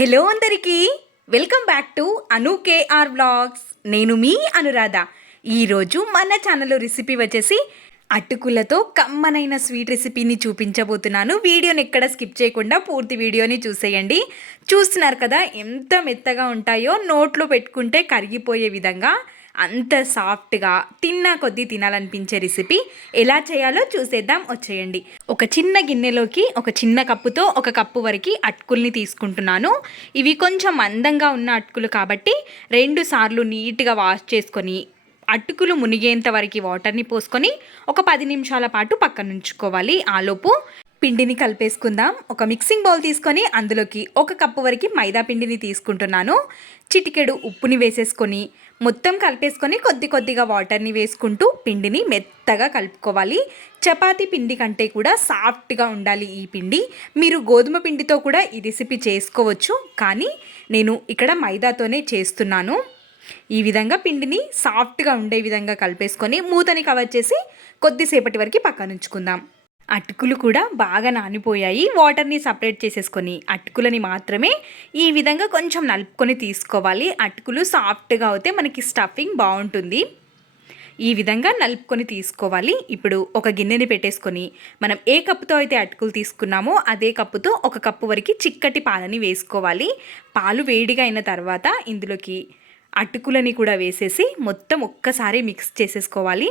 Hello అందరికీ welcome back to Anu KR vlogs. నేను మీ అనురాధ. ఈరోజు మన ఛానల్లో రెసిపీ వచ్చేసి అటుకులతో కమ్మనైన స్వీట్ రెసిపీని చూపించబోతున్నాను. వీడియోని ఎక్కడ స్కిప్ చేయకుండా పూర్తి వీడియోని చూసేయండి. చూస్తున్నారు కదా ఎంత మెత్తగా ఉంటాయో, నోట్లో పెట్టుకుంటే కరిగిపోయే విధంగా అంత సాఫ్ట్గా తిన్నా కొద్దీ తినాలనిపించే రెసిపీ ఎలా చేయాలో చూసేద్దాం, వచ్చేయండి. ఒక చిన్న గిన్నెలోకి ఒక చిన్న కప్పుతో ఒక కప్పు వరకు అటుకుల్ని తీసుకుంటున్నాను. ఇవి కొంచెం మందంగా ఉన్న అటుకులు కాబట్టి 2 సార్లు నీట్గా వాష్ చేసుకొని అటుకులు మునిగేంత వరకు వాటర్ని పోసుకొని ఒక 10 నిమిషాల పాటు పక్కన ఉంచుకోవాలి. ఆలోపు పిండిని కలిపేసుకుందాం. ఒక మిక్సింగ్ బౌల్ తీసుకొని అందులోకి ఒక కప్పు వరకు మైదా పిండిని తీసుకుంటున్నాను. చిటికెడు ఉప్పుని వేసేసుకొని మొత్తం కలిపేసుకొని కొద్ది కొద్దిగా వాటర్ని వేసుకుంటూ పిండిని మెత్తగా కలుపుకోవాలి. చపాతీ పిండి కంటే కూడా సాఫ్ట్గా ఉండాలి ఈ పిండి. మీరు గోధుమ పిండితో కూడా ఈ రెసిపీ చేసుకోవచ్చు, కానీ నేను ఇక్కడ మైదాతోనే చేస్తున్నాను. ఈ విధంగా పిండిని సాఫ్ట్గా ఉండే విధంగా కలిపేసుకొని మూతని కవర్ చేసి కొద్దిసేపటి వరకు పక్కన ఉంచుకుందాం. అటుకులు కూడా బాగా నానిపోయాయి. వాటర్ని సపరేట్ చేసేసుకొని అటుకులని మాత్రమే ఈ విధంగా కొంచెం నలుపుకొని తీసుకోవాలి. అటుకులు సాఫ్ట్గా అవుతే మనకి స్టఫింగ్ బాగుంటుంది. ఈ విధంగా నలుపుకొని తీసుకోవాలి. ఇప్పుడు ఒక గిన్నెని పెట్టేసుకొని మనం ఏ కప్పుతో అయితే అటుకులు తీసుకున్నామో అదే కప్పుతో ఒక కప్పు వరకు చిక్కటి పాలని వేసుకోవాలి. పాలు వేడిగా అయిన తర్వాత ఇందులోకి అటుకులని కూడా వేసేసి మొత్తం ఒక్కసారి మిక్స్ చేసేసుకోవాలి.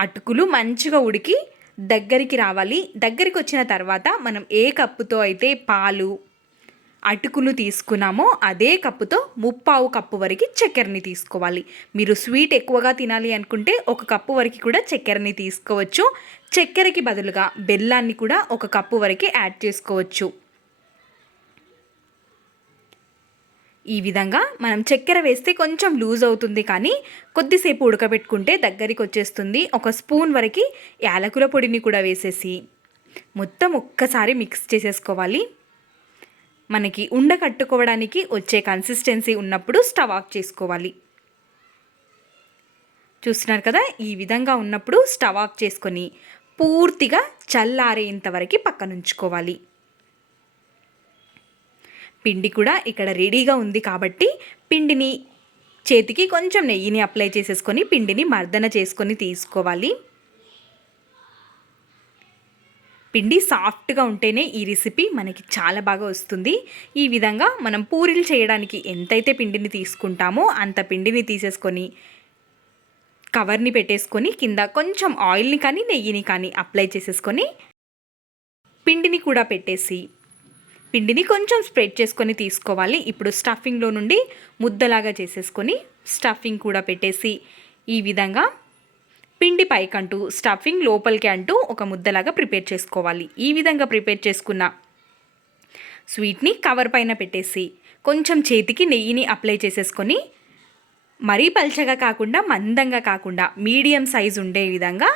అటుకులు మంచిగా ఉడికి దగ్గరికి రావాలి. దగ్గరికి వచ్చిన తర్వాత మనం ఏ కప్పుతో అయితే పాలు అటుకులు తీసుకున్నామో అదే కప్పుతో 3/4 కప్పు వరకు చక్కెరని తీసుకోవాలి. మీరు స్వీట్ ఎక్కువగా తినాలి అనుకుంటే 1 కప్పు వరకు కూడా చక్కెరని తీసుకోవచ్చు. చక్కెరకి బదులుగా బెల్లాన్ని కూడా 1 కప్పు వరకు యాడ్ చేసుకోవచ్చు. ఈ విధంగా మనం చక్కెర వేస్తే కొంచెం లూజ్ అవుతుంది, కానీ కొద్దిసేపు ఉడకబెట్టుకుంటే దగ్గరికి వచ్చేస్తుంది. 1 స్పూన్ వరకు యాలకుల పొడిని కూడా వేసేసి మొత్తం ఒక్కసారి మిక్స్ చేసేసుకోవాలి. మనకి ఉండ కట్టుకోవడానికి వచ్చే కన్సిస్టెన్సీ ఉన్నప్పుడు స్టవ్ ఆఫ్ చేసుకోవాలి. చూస్తున్నారు కదా, ఈ విధంగా ఉన్నప్పుడు స్టవ్ ఆఫ్ చేసుకొని పూర్తిగా చల్లారేంత వరకు పక్కన ఉంచుకోవాలి. పిండి కూడా ఇక్కడ రెడీగా ఉంది కాబట్టి పిండిని చేతికి కొంచెం నెయ్యిని అప్లై చేసేసుకొని పిండిని మర్దన చేసుకొని తీసుకోవాలి. పిండి సాఫ్ట్గా ఉంటేనే ఈ రెసిపీ మనకి చాలా బాగా వస్తుంది. ఈ విధంగా మనం పూరీలు చేయడానికి ఎంతైతే పిండిని తీసుకుంటామో అంత పిండిని తీసేసుకొని కవర్ని పెట్టేసుకొని కింద కొంచెం ఆయిల్ని కానీ నెయ్యిని కానీ అప్లై చేసేసుకొని పిండిని కూడా పెట్టేసి పిండిని కొంచెం స్ప్రెడ్ చేసుకొని తీసుకోవాలి. ఇప్పుడు స్టఫింగ్లో నుండి ముద్దలాగా చేసేసుకొని స్టఫింగ్ కూడా పెట్టేసి ఈ విధంగా పిండి పైకంటూ స్టఫింగ్ లోపలికి అంటూ ఒక ముద్దలాగా ప్రిపేర్ చేసుకోవాలి. ఈ విధంగా ప్రిపేర్ చేసుకున్న స్వీట్ని కవర్ పైన పెట్టేసి కొంచెం చేతికి నెయ్యిని అప్లై చేసేసుకొని మరీ పల్చగా కాకుండా మందంగా కాకుండా మీడియం సైజు ఉండే విధంగా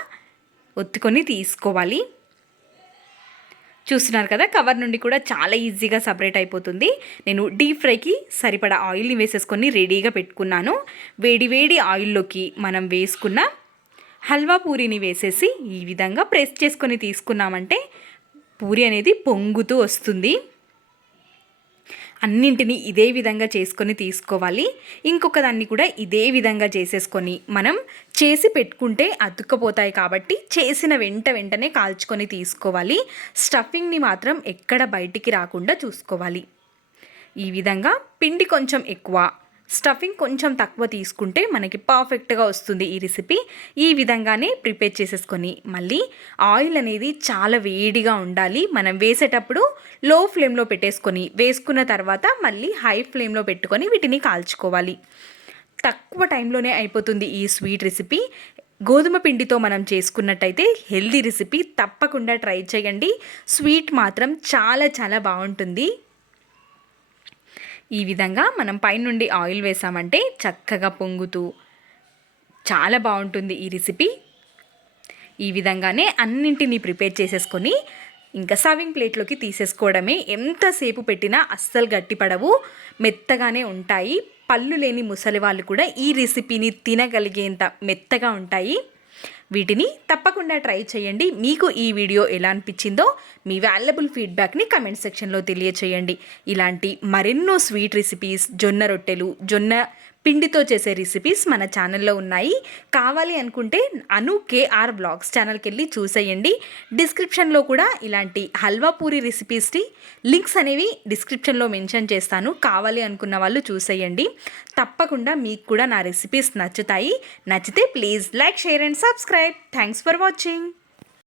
ఒత్తుకొని తీసుకోవాలి. చూస్తున్నారు కదా, కవర్ నుండి కూడా చాలా ఈజీగా సపరేట్ అయిపోతుంది. నేను డీప్ ఫ్రైకి సరిపడా ఆయిల్ని వేసేసుకొని రెడీగా పెట్టుకున్నాను. వేడి వేడి ఆయిల్లోకి మనం వేసుకున్న హల్వా పూరీని వేసేసి ఈ విధంగా ప్రెస్ చేసుకొని తీసుకున్నామంటే పూరి అనేది పొంగుతూ వస్తుంది. అన్నింటినీ ఇదే విధంగా చేసుకొని తీసుకోవాలి. ఇంకొక దాన్ని కూడా ఇదే విధంగా చేసేసుకొని మనం చేసి పెట్టుకుంటే అతుక్కపోతాయి కాబట్టి చేసిన వెంటనే కాల్చుకొని తీసుకోవాలి. స్టఫింగ్ని మాత్రం ఎక్కడ బయటికి రాకుండా చూసుకోవాలి. ఈ విధంగా పిండి కొంచెం ఎక్కువ, స్టఫింగ్ కొంచెం తక్కువ తీసుకుంటే మనకి పర్ఫెక్ట్గా వస్తుంది ఈ రెసిపీ. ఈ విధంగానే ప్రిపేర్ చేసేసుకొని మళ్ళీ ఆయిల్ అనేది చాలా వేడిగా ఉండాలి. మనం వేసేటప్పుడు లో ఫ్లేమ్లో పెట్టేసుకొని వేసుకున్న తర్వాత మళ్ళీ హై ఫ్లేమ్లో పెట్టుకొని వీటిని కాల్చుకోవాలి. తక్కువ టైంలోనే అయిపోతుంది ఈ స్వీట్ రెసిపీ. గోధుమ పిండితో మనం చేసుకున్నట్టయితే హెల్దీ రెసిపీ, తప్పకుండా ట్రై చేయండి. స్వీట్ మాత్రం చాలా చాలా బాగుంటుంది. ఈ విధంగా మనం పైనుండి ఆయిల్ వేసామంటే చక్కగా పొంగుతూ చాలా బాగుంటుంది ఈ రెసిపీ. ఈ విధంగానే అన్నింటినీ ప్రిపేర్ చేసేసుకొని ఇంకా సర్వింగ్ ప్లేట్లోకి తీసేసుకోవడమే. ఎంతసేపు పెట్టినా అస్సలు గట్టిపడవు, మెత్తగానే ఉంటాయి. పళ్ళు లేని ముసలి వాళ్ళు కూడా ఈ రెసిపీని తినగలిగేంత మెత్తగా ఉంటాయి. వీటిని తప్పకుండా ట్రై చేయండి. మీకు ఈ వీడియో ఎలా అనిపించిందో మీ వాల్యుబుల్ ఫీడ్బ్యాక్ని కమెంట్ సెక్షన్లో తెలియచేయండి. ఇలాంటి మరెన్నో స్వీట్ రెసిపీస్, జొన్న రొట్టెలు, జొన్న పిండితో చేసే రెసిపీస్ మన ఛానల్లో ఉన్నాయి. కావాలి అనుకుంటే అను కేఆర్ బ్లాగ్స్ ఛానల్కి వెళ్ళి చూసేయండి. డిస్క్రిప్షన్లో కూడా ఇలాంటి హల్వా పూరి రెసిపీస్కి లింక్స్ అనేవి డిస్క్రిప్షన్లో మెన్షన్ చేస్తాను. కావాలి అనుకున్న వాళ్ళు చూసేయండి. తప్పకుండా మీకు కూడా నా రెసిపీస్ నచ్చుతాయి. నచ్చితే please like, share and subscribe. Thanks for watching.